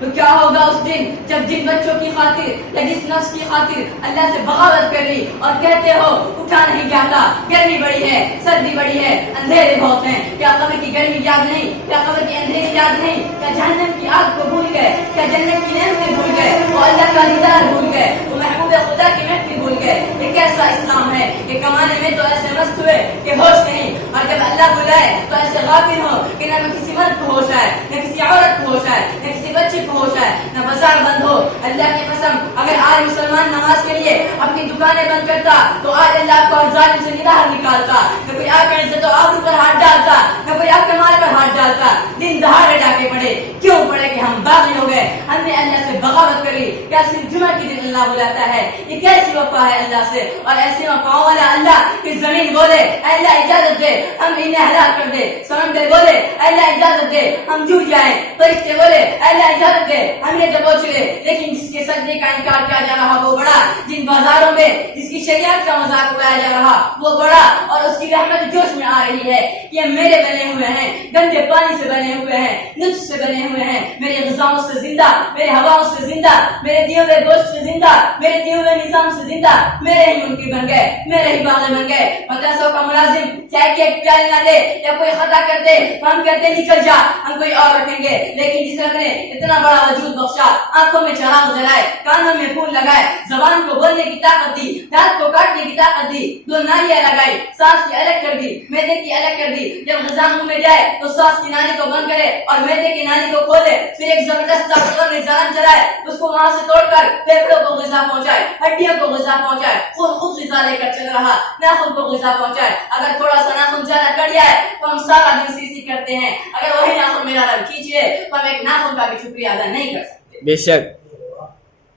تو کیا ہوگا اس دن جب جن بچوں کی خاطر یا جس نفس کی خاطر اللہ سے بغاوت کر لی اور کہتے ہو اٹھا نہیں جاتا، گرمی بڑی ہے، سردی بڑی ہے، اندھیرے بہت ہیں، کیا قبر کی گرمی یاد نہیں، کیا قبر کے اندھیرے یاد نہیں، کیا جہنم کی آگ کو بھول گئے، کیا جنت کی نعمتیں بھول گئے، وہ اللہ کا دیدار بھول گئے، وہ محبوب خدا کی محفل بھول گئے؟ یہ کیسا اسلام ہے کہ کمانے میں تو ایسے مست ہوئے کہ ہوش نہیں، اور جب اللہ بلائے تو ایسے غافل ہو کہ نہ کسی مرد کو ہوش آئے، نہ کسی عورت کو ہوش آئے، نہ کسی بچے کو ہوش آئے، نہ بازار بند ہو۔ اللہ کی قسم اگر آج مسلمان نماز کے لیے اپنی دکانیں بند کرتا تو آج اللہ کو ظالم سے باہر نکالتا، نہ کوئی آپ کے عزت و آبرو پر ہاتھ ڈالتا، نہ کوئی آپ کے مال پر ہاتھ ڈالتا۔ دن دہاڑے ڈاکے پڑے، کیوں پڑے کہ ہم باغی ہو گئے، ہم نے اللہ سے بغاوت کری۔ کیا صرف جمعہ کے دن اللہ بلاتا ہے؟ یہ کیسی وفا ہے اللہ سے؟ اور ایسی وفاؤں والا اللہ کہ زمین بولے اے اللہ اجازت دے ہم انہیں ہلاک کر دے، سمندر بولے اے اللہ اجازت دے ہم ڈوب جائیں، فرشتے بولے اے اللہ اجازت دے ہم نے دبوچ لے، لیکن جس کے سجدے کا انکار کیا جا رہا وہ بڑا، جن بازاروں میں جس کی شریعت کا مذاق اڑایا جا رہا وہ بڑا، اور اس کی رحمت جوش میں آ رہی ہے۔ یہ میرے بنے ہوئے ہیں، گندے پانی سے بنے ہوئے ہیں، نطف سے بنے ہوئے ہیں، میرے غذاؤں سے زندہ، میرے ہواؤں سے زندہ، میرے دیے ہوئے گوشت سے زندہ، میرے دیے ہوئے نظام سے زندہ، میرے ہی منکر بن گئے، میرے ہی باغی بن گئے۔ مدرسوں کا ملازم چائے کی ایک پیالی نہ دے یا کوئی خطا کر دے تو ہم کہتے نکل جا، ہم کوئی اور رکھیں گے، لیکن جس رب نے اتنا بڑا وجود بخشا، آنکھوں میں چراغ جلائے، کانوں میں پھول لگائے، زبان کو بولنے کی طاقت دی، دانت کو کاٹنے کی طاقت دی، دو نالیاں لگائی، سانس کی الگ کر دی، معدے کی الگ کر دی، جب غذا منہ میں جائے تو سانس کی نالی کو بند کرے اور معدے کی نالی کو کھولے، پھر ایک زبردست طاقتور نظام چلائے، اس کو وہاں سے توڑ کر پھیپھڑوں کو غذا پہنچائے، ہڈیوں کو غذا پہنچائے، خود غذا لے کر چل رہا، ناخن کو غذا پہنچائے۔ اگر تھوڑا سا ناخن زیادہ کٹ جائے تو ہم سارا دن سی کرتے ہیں، اگر وہی ناخن میرا رب کھینچ لے تو ہم ایک ناخن کا بھی شکریہ ادا نہیں کر سکتے۔ بے شک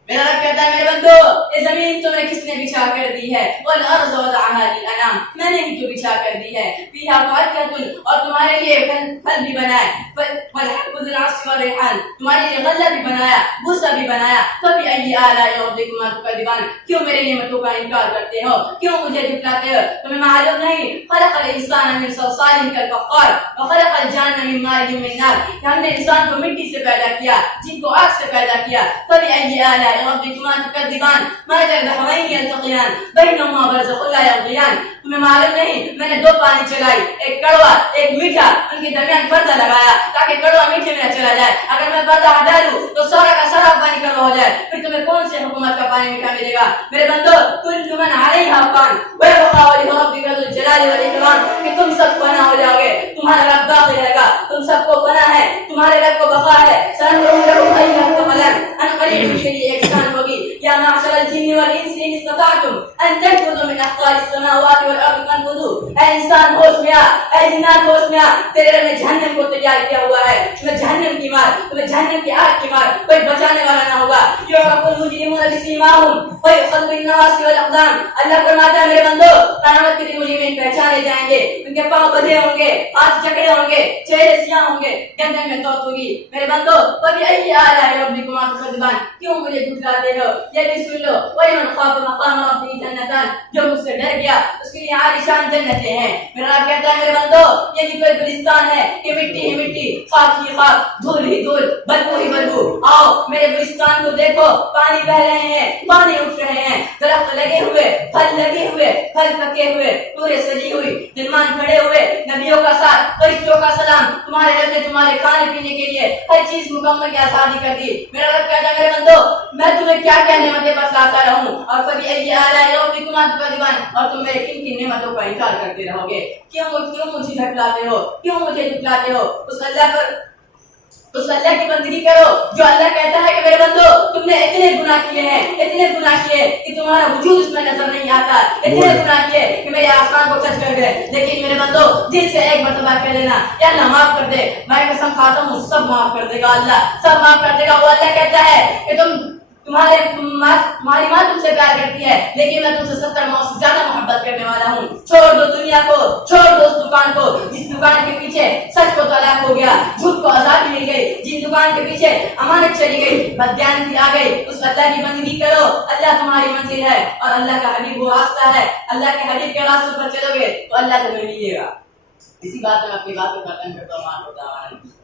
میرا رب کہتا ہے میرے بندو یہ زمین تمہیں کس نے بچھا کر دی ہے؟ والارض وضعها للانام، میں نے ہی تو بچھا کر دی ہے۔ فیہا فاکہۃ، اور تمہارے لیے پھل بھی بنائے، والحب ذو العصف والریحان، تمہارے لیے غلہ بھی بنایا، بھوسا بھی بنایا۔ فبأي آلاء ربكما تكذبان، کیوں میری نعمتوں کا انکار کرتے ہو، کیوں مجھے جھٹلاتے ہو؟ تمہیں معلوم نہیں خلق الانسان من صلصال كالفخار وخلق الجان من مارج من نار، کہ ہم نے انسان کو مٹی سے پیدا کیا، جن کو آگ سے پیدا کیا۔ فبأي آلاء ربكما تكذبان ما البحرين يلتقيان بينهما برزخ لا يبغيان، تمہیں معلوم نہیں میں نے دو پانی چلائی، ایک کڑوا ایک میٹھا، ان کے درمیان پردہ لگایا تاکہ کڑوا میٹھے میں نہ چلا جائے، اگر میں پردہ ہٹا دوں تو سارا کا سارا پانی کڑوا ہو جائے، پھر تمہیں کون سے حکومت کا پانی میٹھا ملے گا؟ میرے بندو کل من علیہا فان ویبقى وجہ ربک ذو الجلال والاکرام، کہ تم سب فنا ہو جاؤ گے، تمہارا رب باقی رہے گا، تم سب کو فنا ہے، تمہارے رب کو بقا ہے۔ سننظر لكم أيها الثقلان، ان قریب کے لیے ایک شان ہوگی۔ یا معشر الجن والانس ان استطعتم ان تنفذوا من اقطار السماوات والارض فانفذوا، اے انسان ہوش میں آ، اے جنات ہوش میں آ، تیرے رب نے جہنم کو تیار کیا ہوا ہے، تمہیں جہنم کی مار، تمہیں جہنم کی آگ کی مار، کوئی بچانے والا نہ ہوگا۔ یعرف المجرمون بسیماہم ویؤخذ بالنواصی والاقدام، اللہ فرماتا ہے میرے بندو قیامت کے دن مجرمین پہچانے جائیں گے، ان کے پاؤں بدھے ہوں گے، ہاتھ جکڑے ہوں گے، چہرے سیاہ ہوں گے، گردن میں توت ہوگی۔ میرے بندو فبأي آلاء ربكما تكذبان، کیوں مجھے جھٹلاتے ہو؟ یہ بھی سن لو وَلِمَنْ خَافَ مَقَامَ رَبِّهِ جَنَّتَانِ، جو مجھ سے ڈر گیا اس کے لیے عالیشان جنتیں ہیں۔ میرا رب کہتا ہے میرے بندو یہ بھی کوئی گلستان ہے کہ مٹی ہی مٹی، خاک ہی خاک، دھول ہی دھول، بدبو ہی بدبو۔ آؤ میرے گلستان کو دیکھو، پانی بہ رہے ہیں، پانی اٹھ رہے ہیں، درخت لگے ہوئے، پھل لگے ہوئے، پھل پکے ہوئے، پورے سجی ہوئی، دلمان کھڑے ہوئے، نبیوں کا ساتھ، فرشتوں کا سلام، تمہارے رب نے تمہارے کھانے پینے کے لیے ہر چیز مکمل کی آزادی کر دی۔ میرا رب کہتا ہے میرے بندو میں تمہیں کیا کیا نعمتیں بتلاتا رہوں، اور فبأي آلاء ربكما تكذبان، اور تم میرے کن کن نعمتوں کا انکار کرتے رہو گے؟ کیوں مجھے جھٹلاتے ہو، کیوں مجھے جھٹلاتے ہو؟ اس اللہ کی بندگی کرو جو اللہ کہتا ہے کہ میرے بندو تم نے اتنے گناہ کیے ہیں، اتنے گناہ کیے کہ تمہارا وجود اس میں نظر نہیں آتا، اتنے گناہ کیے کہ میرے آسمان کو ٹچ کر گئے، لیکن میرے بندو دل سے ایک مرتبہ کہہ لینا یا اللہ معاف کر دے، میں قسم کھاتا ہوں سب معاف کر دے گا، اللہ سب معاف کر دے گا۔ وہ اللہ کہتا ہے کہ تمہاری ماں تم سے پیار کرتی ہے، لیکن میں تم سے 70 ماؤں سے زیادہ محبت کرنے والا ہوں۔ چھوڑ دو دنیا کو، چھوڑ دو اس دکان کو جس دکان کے پیچھے سچ کو طلاق ہو گیا، جھوٹ کو آزادی مل گئی، جن دکان کے پیچھے امانت چلی گئی، بددیانتی آ گئی، اس اللہ کی بندگی کرو، اللہ تمہاری منزل ہے اور اللہ کا حبیب وہ راستہ ہے، اللہ کے حبیب کے راستے پر چلو گے تو اللہ تمہیں ملے گا۔ اسی بات میں اپنی بات کو ختم کرتا ہوں۔